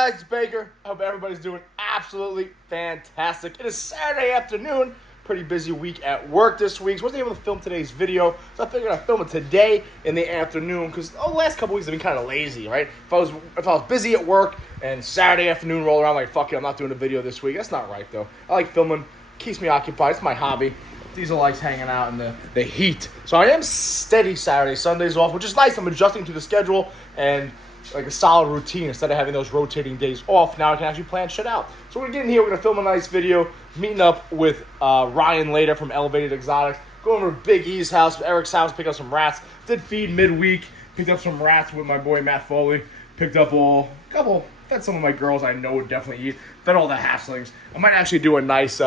guys? It's Baker. I hope everybody's doing absolutely fantastic. It is Saturday afternoon. Pretty busy week at work this week. So I wasn't able to film today's video. So I figured I'd film it today in the afternoon because the last couple weeks I've been kind of lazy, right? If I was busy at work and Saturday afternoon roll around, like, fuck it, I'm not doing a video this week. That's not right, though. I like filming. Keeps me occupied. It's my hobby. Diesel likes hanging out in the heat. So I am steady Saturday, Sundays off, which is nice. I'm adjusting to the schedule and like a solid routine instead of having those rotating days off. Now I can actually plan shit out. So we're getting here. We're gonna film a nice video, meeting up with Ryan later from Elevated Exotics. Going over to Big E's house, Eric's house, pick up some rats. Did feed midweek. Picked up some rats with my boy Matt Foley. Picked up fed some of my girls I know would definitely eat. Fed all the hatchlings. I might actually do a nice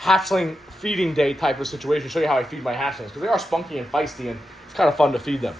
hatchling feeding day type of situation. Show you how I feed my hatchlings because they are spunky and feisty and it's kind of fun to feed them.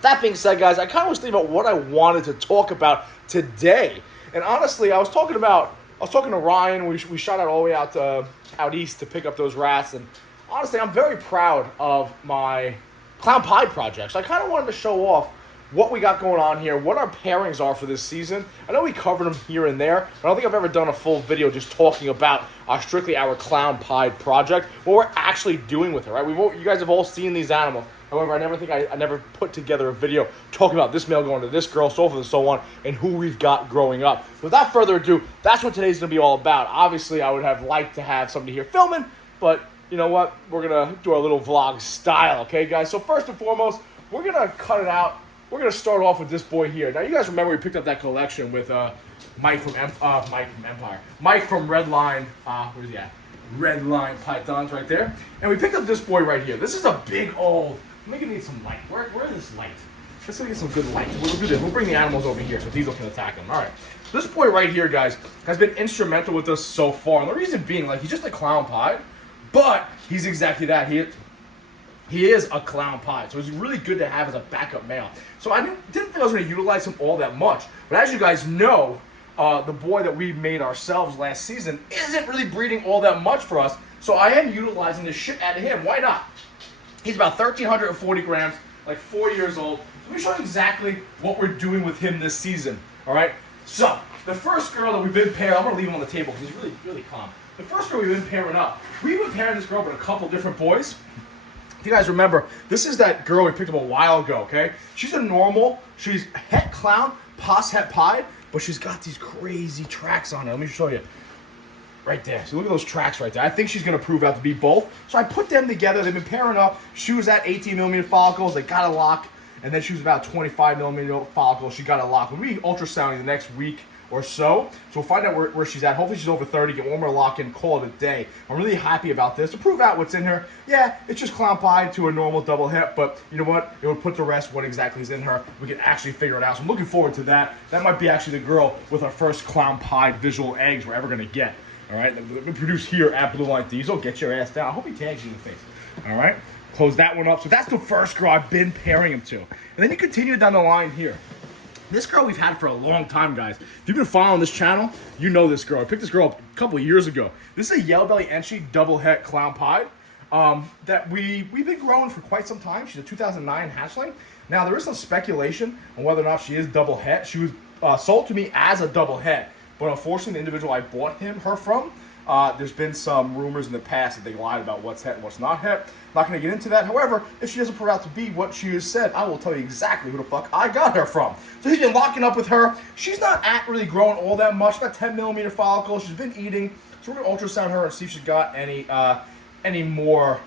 That being said, guys, I kind of was thinking about what I wanted to talk about today. And honestly, I was talking to Ryan. We shot out all the way out east to pick up those rats. And honestly, I'm very proud of my clown pie projects. I kind of wanted to show off what we got going on here, what our pairings are for this season. I know we covered them here and there, but I don't think I've ever done a full video just talking about strictly our clown pie project, what we're actually doing with it, right? You guys have all seen these animals. However, I never put together a video talking about this male going to this girl, so forth and so on, and who we've got growing up. Without further ado, that's what today's going to be all about. Obviously, I would have liked to have somebody here filming, but you know what? We're going to do our little vlog style, okay, guys? So first and foremost, we're going to cut it out. We're going to start off with this boy here. Now, you guys remember we picked up that collection with Mike from Empire. Mike from Redline, where's he at? Redline Pythons right there. And we picked up this boy right here. This is a big old... I'm going to need some light. Where is this light? Let's get some good light. We'll do this. We'll bring the animals over here so Diesel can attack them. All right. This boy right here, guys, has been instrumental with us so far. And the reason being, like, he's just a clown pie, but he's exactly that. He is a clown pie, so it's really good to have as a backup male. So I didn't think I was going to utilize him all that much. But as you guys know, the boy that we made ourselves last season isn't really breeding all that much for us. So I am utilizing the shit out of him. Why not? He's about 1,340 grams, like 4 years old. Let me show you exactly what we're doing with him this season, all right? So, the first girl that we've been pairing, I'm going to leave him on the table because he's really, really calm. The first girl we've been pairing up, we've been pairing this girl with a couple different boys. If you guys remember, this is that girl we picked up a while ago, okay? She's a normal, she's het clown, pos het pied, but she's got these crazy tracks on her. Let me show you. Right there. So look at those tracks right there. I think she's going to prove out to be both. So I put them together. They've been pairing up. She was at 18 millimeter follicles. They got a lock. And then she was about 25 millimeter follicles. She got a lock. We'll be ultrasounding the next week or so. So we'll find out where she's at. Hopefully she's over 30. Get one more lock in. Call it a day. I'm really happy about this. To prove out what's in her, yeah, it's just clown pie to a normal double hip. But you know what? It would put to rest what exactly is in her. We can actually figure it out. So I'm looking forward to that. That might be actually the girl with our first clown pie visual eggs we're ever going to get. All right, we produce here at Blue Line Diesel. Get your ass down. I hope he tags you in the face. All right, close that one up. So that's the first girl I've been pairing him to. And then you continue down the line here. This girl we've had for a long time, guys. If you've been following this channel, you know this girl. I picked this girl up a couple of years ago. This is a Yellow Belly Enchi double het clown pie that we've been growing for quite some time. She's a 2009 hatchling. Now, there is some speculation on whether or not she is double het. She was sold to me as a double het. But unfortunately, the individual I bought her from, there's been some rumors in the past that they lied about what's het and what's not het. I'm not going to get into that. However, if she doesn't prove out to be what she has said, I will tell you exactly who the fuck I got her from. So he's been locking up with her. She's not really growing all that much. She's got 10 millimeter follicles. She's been eating. So we're going to ultrasound her and see if she's got any more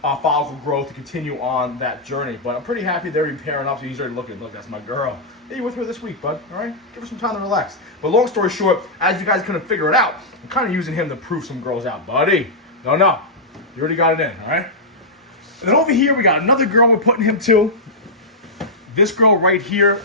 follicle growth to continue on that journey. But I'm pretty happy they're pairing up. So he's already looking. Look, that's my girl. Hey, you with her this week, bud? All right? Give her some time to relax. But long story short, as you guys couldn't figure it out, I'm kind of using him to prove some girls out. Buddy, no. You already got it in, all right? And then over here, we got another girl we're putting him to. This girl right here,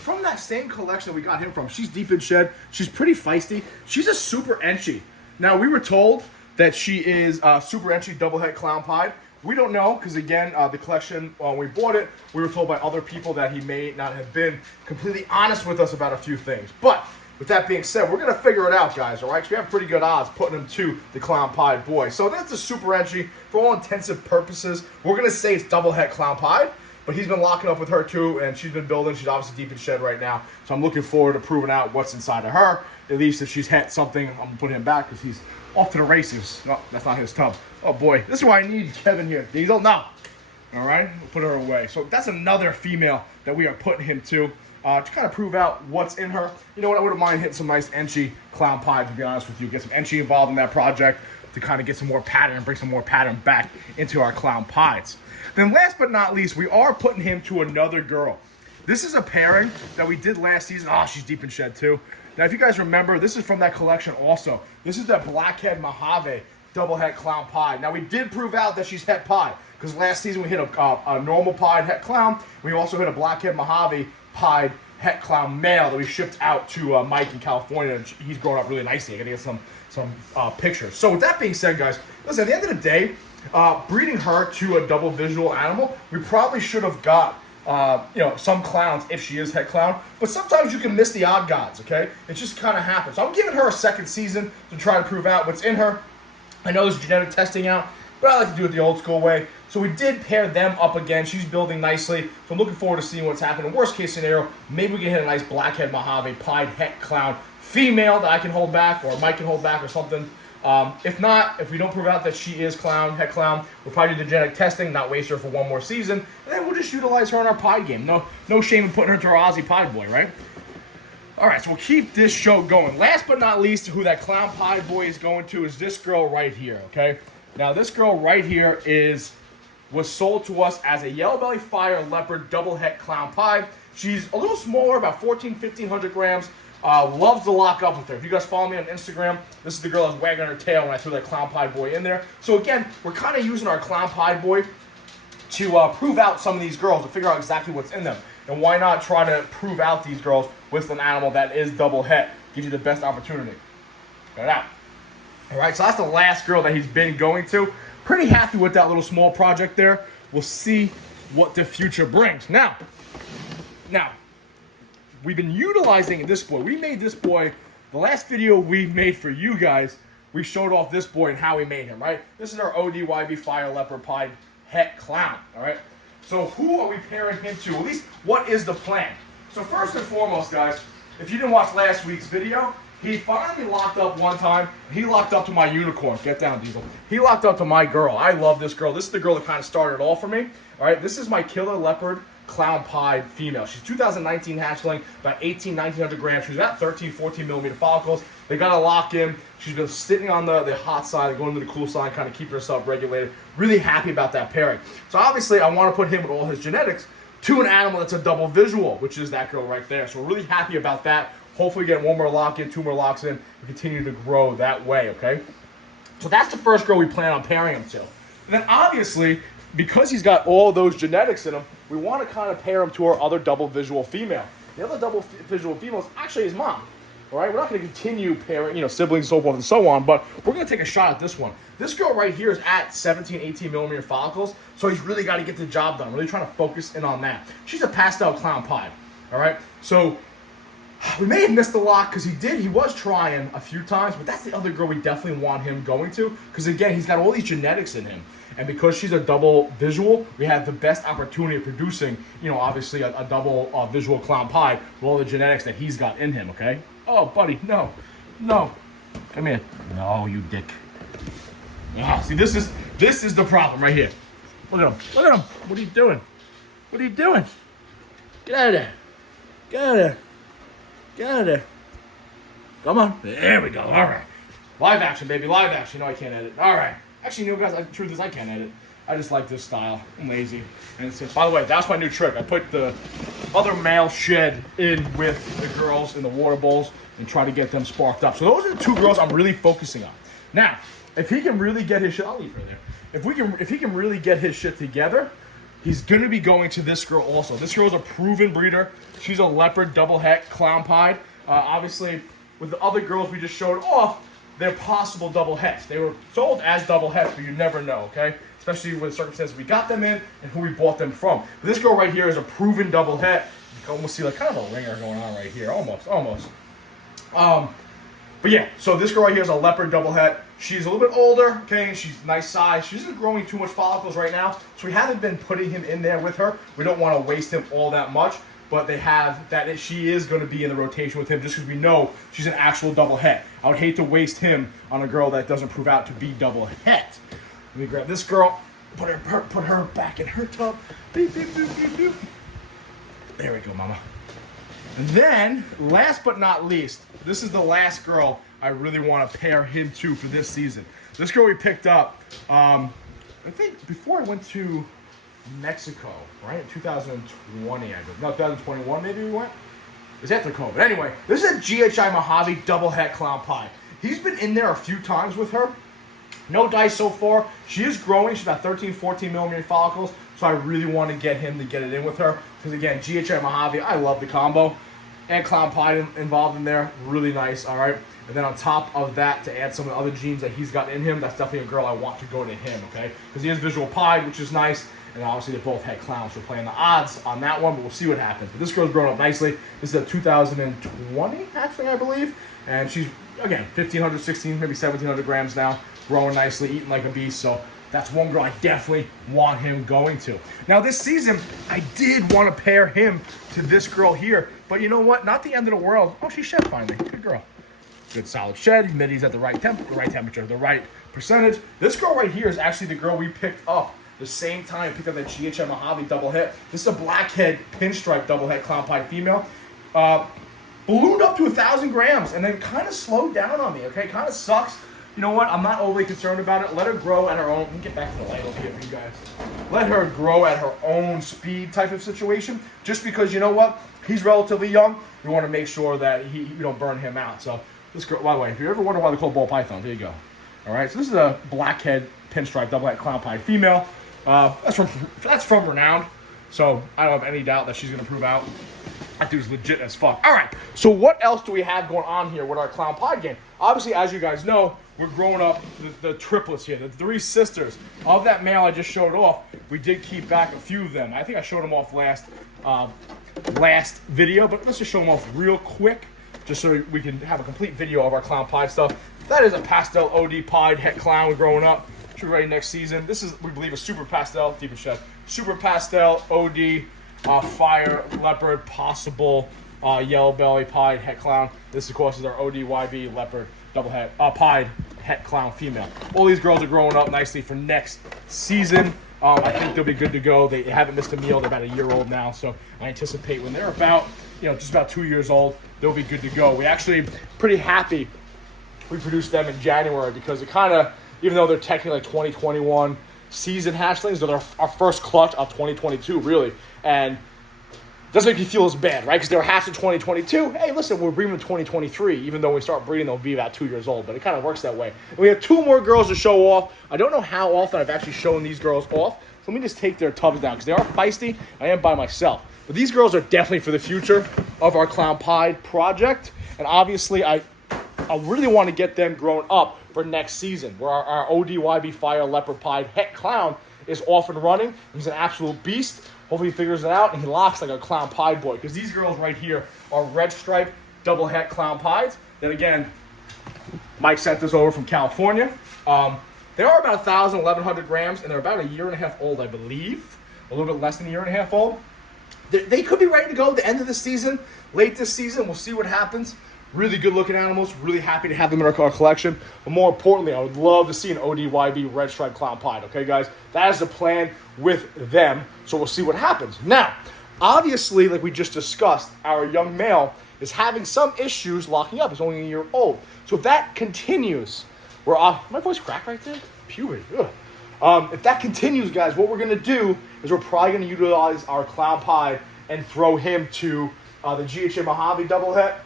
from that same collection that we got him from. She's deep in shed. She's pretty feisty. She's a super Enchi. Now, we were told that she is super Enchi double het clown pie. We don't know, because again, the collection, when we bought it, we were told by other people that he may not have been completely honest with us about a few things. But with that being said, we're going to figure it out, guys, all right? Because we have pretty good odds putting him to the clown pie boy. So that's a super Enchi. For all intensive purposes, we're going to say it's double het clown pie. but he's been locking up with her too, and she's been building. She's obviously deep in shed right now, so I'm looking forward to proving out what's inside of her. At least if she's het something, I'm gonna put him back because he's off to the races. No, that's not his tub. Oh boy, this is why I need Kevin here. Diesel, no. All right, we'll put her away. So that's another female that we are putting him to kind of prove out what's in her. You know what? I wouldn't mind hitting some nice Enchi clown pie, to be honest with you. Get some Enchi involved in that project to kind of get some more pattern, bring some more pattern back into our clown pies. Then last but not least, we are putting him to another girl. This is a pairing that we did last season. Oh, she's deep in shed too. Now, if you guys remember, this is from that collection also. This is the Blackhead Mojave double het clown pie. Now, we did prove out that she's het pie because last season we hit a normal pied het clown. We also hit a Blackhead Mojave pied het clown male that we shipped out to Mike in California. And he's growing up really nicely. I gotta get some pictures. So with that being said, guys, listen, at the end of the day, breeding her to a double visual animal, we probably should have got some clowns if she is het clown, but sometimes you can miss the odd gods, okay? It just kind of happens. So I'm giving her a second season to try to prove out what's in her. I know there's genetic testing out, but I like to do it the old school way. So we did pair them up again. She's building nicely, so I'm looking forward to seeing what's happening. Worst case scenario, maybe we can hit a nice Blackhead Mojave pied het clown female that I can hold back, or Mike can hold back or something. If not, if we don't prove out that she is het clown, we'll probably do the genetic testing, not waste her for one more season, and then we'll just utilize her in our pie game. No shame in putting her to our Aussie pie boy, right? All right, so we'll keep this show going. Last but not least, who that clown pie boy is going to is this girl right here, okay? Now, this girl right here was sold to us as a Yellow Belly Fire Leopard double het clown pie. She's a little smaller, about 1,500 grams. Loves to lock up with her. If you guys follow me on Instagram, this is the girl that's wagging her tail when I threw that clown pie boy in there. So again, we're kind of using our clown pie boy to prove out some of these girls, to figure out exactly what's in them. And why not try to prove out these girls with an animal that is double het? Gives you the best opportunity. Got it out. All right, so that's the last girl that he's been going to. Pretty happy with that little small project there. We'll see what the future brings. Now, we've been utilizing this boy. We made this boy, the last video we made for you guys, we showed off this boy and how we made him, right? This is our ODYB Fire Leopard Pied Het Clown, all right? So who are we pairing him to? At least, what is the plan? So first and foremost, guys, if you didn't watch last week's video, he finally locked up one time. He locked up to my unicorn. Get down, Diesel. He locked up to my girl. I love this girl. This is the girl that kind of started it all for me, all right? This is my Killer Leopard Clown Pied female. She's 2019 hatchling, about 1,900 grams. She's about 13, 14 millimeter follicles. They got to lock in. She's been sitting on the hot side, going to the cool side, kind of keeping herself regulated. Really happy about that pairing. So obviously, I want to put him with all his genetics to an animal that's a double visual, which is that girl right there. So we're really happy about that. Hopefully get one more lock in, two more locks in, and continue to grow that way, okay? So that's the first girl we plan on pairing him to. And then obviously, because he's got all those genetics in him, we want to kind of pair him to our other double visual female. The other double visual female is actually his mom. All right, we're not going to continue pairing, siblings, so forth and so on, but we're going to take a shot at this one. This girl right here is at 17, 18 millimeter follicles, so he's really got to get the job done. Really trying to focus in on that. She's a pastel clown pie. All right, so we may have missed a lot because he was trying a few times, but that's the other girl we definitely want him going to because, again, he's got all these genetics in him. And because she's a double visual, we have the best opportunity of producing, obviously a double visual clown pie with all the genetics that he's got in him, okay? Oh, buddy, no. Come here. No, you dick. Oh, see, this is the problem right here. Look at him. What are you doing? Get out of there. Get out of there. Come on. There we go. All right. Live action, baby. Live action. No, I can't edit. All right. Actually, guys, the truth is I can't edit. I just like this style. I'm lazy. And by the way, that's my new trick. I put the other male shed in with the girls in the water bowls and try to get them sparked up. So those are the two girls I'm really focusing on. Now, if he can really get his shit, I'll leave her there. If he can really get his shit together, he's going to be going to this girl also. This girl's a proven breeder. She's a leopard double het clown pied. Obviously, with the other girls we just showed off, they're possible double hets. They were sold as double hets, but you never know, okay? Especially with the circumstances we got them in and who we bought them from. But this girl right here is a proven double het. You can almost see like kind of a ringer going on right here, almost. But yeah, so this girl right here is a leopard double het. She's a little bit older, okay? She's nice size. She isn't growing too much follicles right now, so we haven't been putting him in there with her. We don't want to waste him all that much, but they have that she is going to be in the rotation with him just because we know she's an actual double het. I would hate to waste him on a girl that doesn't prove out to be double het. Let me grab this girl, put her back in her tub. Beep, beep, beep, beep, beep. There we go, mama. And then, last but not least, this is the last girl I really want to pair him to for this season. This girl we picked up, I think before I went to Mexico, right? In 2020, I believe. No, 2021 maybe we went? It was after COVID. Anyway, this is a GHI Mojave double het clown pie. He's been in there a few times with her. No dice so far. She is growing. She's about 13, 14 millimeter follicles. So I really want to get him to get it in with her. Because again, GHI Mojave, I love the combo. And clown pie involved in there. Really nice, all right? And then on top of that, to add some of the other genes that he's got in him, that's definitely a girl I want to go to him, okay? Because he has visual pied, which is nice. And obviously they both had clowns. We're playing the odds on that one, but we'll see what happens. But this girl's grown up nicely. This is a 2020, actually, I believe. And she's, again, 1,500, 16, maybe 1,700 grams now. Growing nicely, eating like a beast. So that's one girl I definitely want him going to. Now this season, I did want to pair him to this girl here. But you know what? Not the end of the world. Oh, she shed finally. Good girl. Good solid shed. Humidity's at the right temperature, the right percentage. This girl right here is actually the girl we picked up the same time. Picked up that GHI Mojave double het. This is a blackhead pinstripe double het clown pie female. Ballooned up to 1,000 grams and then kind of slowed down on me, okay? Kind of sucks. You know what? I'm not overly concerned about it. Let her grow at her own. Let me get back to the light over here for you guys. Let her grow at her own speed type of situation. Just because, you know what? He's relatively young. We want to make sure that you don't burn him out. So this girl, by the way, if you ever wonder why they're called ball pythons, there you go. All right. So this is a blackhead pinstripe double het clown pie female. That's from Renowned. So I don't have any doubt that she's going to prove out. That dude's legit as fuck. All right. So what else do we have going on here with our clown pie game? Obviously, as you guys know, we're growing up the triplets here, the three sisters. Of that male I just showed off, we did keep back a few of them. I think I showed them off last video, but let's just show them off real quick, just so we can have a complete video of our clown pie stuff. That is a pastel OD pied het clown growing up. Should be ready next season. This is, we believe, a super pastel, deep and shed, super pastel OD fire leopard possible yellow belly pied het clown. This of course is our ODYB leopard double het pied het clown female. All these girls are growing up nicely for next season. I think they'll be good to go. They haven't missed a meal. They're about a year old now, so I anticipate when they're about, just about 2 years old, they'll be good to go. We actually pretty happy we produced them in January because it kind of, even though they're technically like 2021 season hatchlings, they're our first clutch of 2022, really. And it doesn't make you feel as bad, right? Because they were hatched in 2022. Hey, listen, we're breeding in 2023. Even though when we start breeding, they'll be about 2 years old. But it kind of works that way. And we have two more girls to show off. I don't know how often I've actually shown these girls off. So let me just take their tubs down because they are feisty. I am by myself. But these girls are definitely for the future of our clown pie project. And obviously, I really want to get them grown up for next season, where our ODYB Fire Leopard Pied Het Clown is off and running. He's an absolute beast. Hopefully he figures it out and he locks like a clown pied boy. Because these girls right here are red stripe double het clown pies. Then again, Mike sent this over from California. They are about 1,000, 1,100 grams, and they're about a year and a half old, I believe. A little bit less than a year and a half old. They could be ready to go at the end of the season, late this season. We'll see what happens. Really good looking animals. Really happy to have them in our collection. But more importantly, I would love to see an ODYB red stripe clown pied. Okay, guys? That is the plan with them. So we'll see what happens. Now, obviously, like we just discussed, our young male is having some issues locking up. He's only a year old. So if that continues, we're off. My voice cracked right there? Puberty. If that continues, guys, what we're going to do is we're probably going to utilize our clown pie and throw him to the GHA Mojave double het,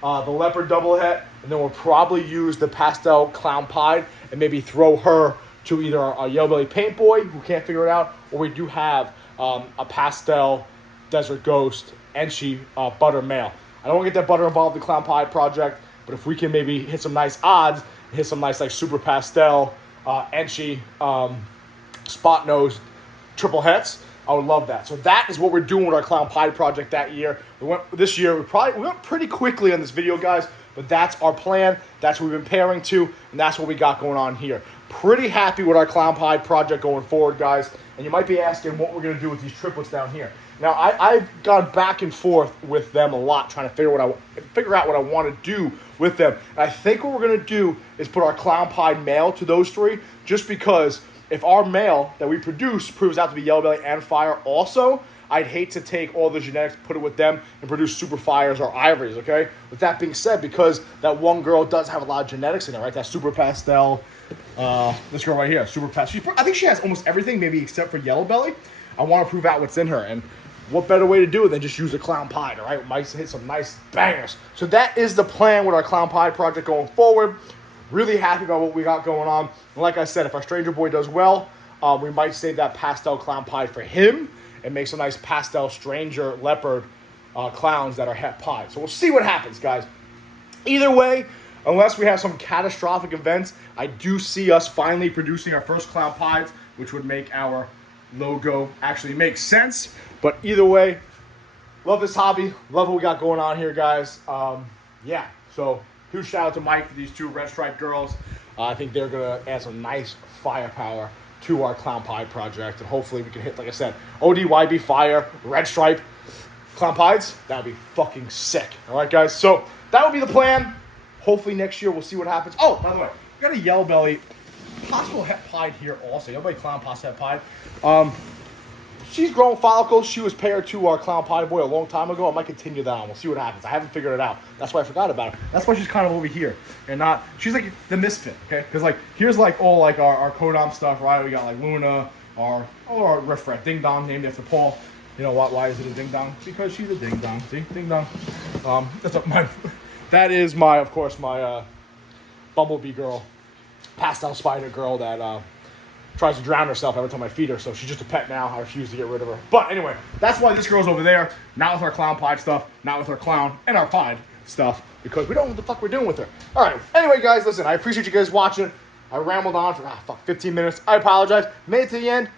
the leopard double het, and then we'll probably use the pastel clown pie and maybe throw her to either a yellow belly paint boy who can't figure it out, or we do have a pastel desert ghost Enchi butter male. I don't want to get that butter involved in the clown pie project, but if we can maybe hit some nice odds, hit some nice like super pastel Enchi spot nosed triple hets, I would love that. So that is what we're doing with our clown pie project that year. This year we went pretty quickly on this video, guys. But that's our plan. That's what we've been pairing to, and that's what we got going on here. Pretty happy with our Clown Pie project going forward, guys. And you might be asking what we're going to do with these triplets down here. Now, I've gone back and forth with them a lot, trying to figure out what I want to do with them. And I think what we're going to do is put our Clown Pie male to those three, just because if our male that we produce proves out to be Yellow Belly and Fire also, I'd hate to take all the genetics, put it with them, and produce Super Fires or Ivories, okay? With that being said, because that one girl does have a lot of genetics in it, right? That Super Pastel, this girl right here, Super Pastel. I think she has almost everything, maybe except for Yellow Belly. I want to prove out what's in her, and what better way to do it than just use a Clown Pie, all right? We might hit some nice bangers. So that is the plan with our Clown Pie project going forward. Really happy about what we got going on. And like I said, if our Stranger Boy does well, we might save that pastel Clown Pie for him and make some nice pastel Stranger Leopard clowns that are het pie. So we'll see what happens, guys. Either way, unless we have some catastrophic events, I do see us finally producing our first Clown Pies, which would make our logo actually make sense. But either way, love this hobby. Love what we got going on here, guys. Yeah, so huge shout out to Mike for these two red stripe girls. I think they're going to add some nice firepower to our Clown Pie project. And hopefully we can hit, like I said, ODYB Fire, red stripe, Clown Pies. That would be fucking sick. All right, guys. So that would be the plan. Hopefully next year we'll see what happens. Oh, by the way, we got a Yellow Belly possible het pied here also. Yellow Belly Clown Pie het pied. She's grown follicles. She was paired to our Clown Pie boy a long time ago. I might continue that on. We'll see what happens. I haven't figured it out. That's why I forgot about it. That's why she's kind of over here and not. She's like the misfit, okay? Because like here's like all like our Kodam stuff, right? We got like Luna, our Riff Raff Ding Dong named after Paul. You know what? Why is it a ding dong? Because she's a ding dong. See, ding dong. That is my, of course, my Bumblebee girl, pastel spider girl that tries to drown herself every time I feed her, so she's just a pet now. I refuse to get rid of her. But anyway, that's why this girl's over there, not with our Clown Pie stuff, not with our clown and our pied stuff, because we don't know what the fuck we're doing with her. All right, anyway, guys, listen, I appreciate you guys watching. I rambled on for 15 minutes. I apologize. Made it to the end.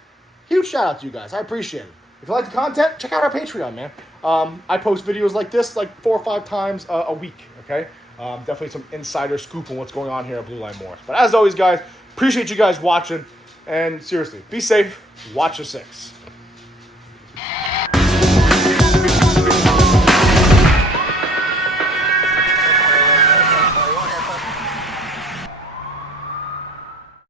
Huge shout out to you guys. I appreciate it. If you like the content, check out our Patreon, man. I post videos like this like 4 or 5 times a week, okay? Definitely some insider scoop on what's going on here at Blue Line Morris. But as always, guys, appreciate you guys watching. And seriously, be safe, watch your 6.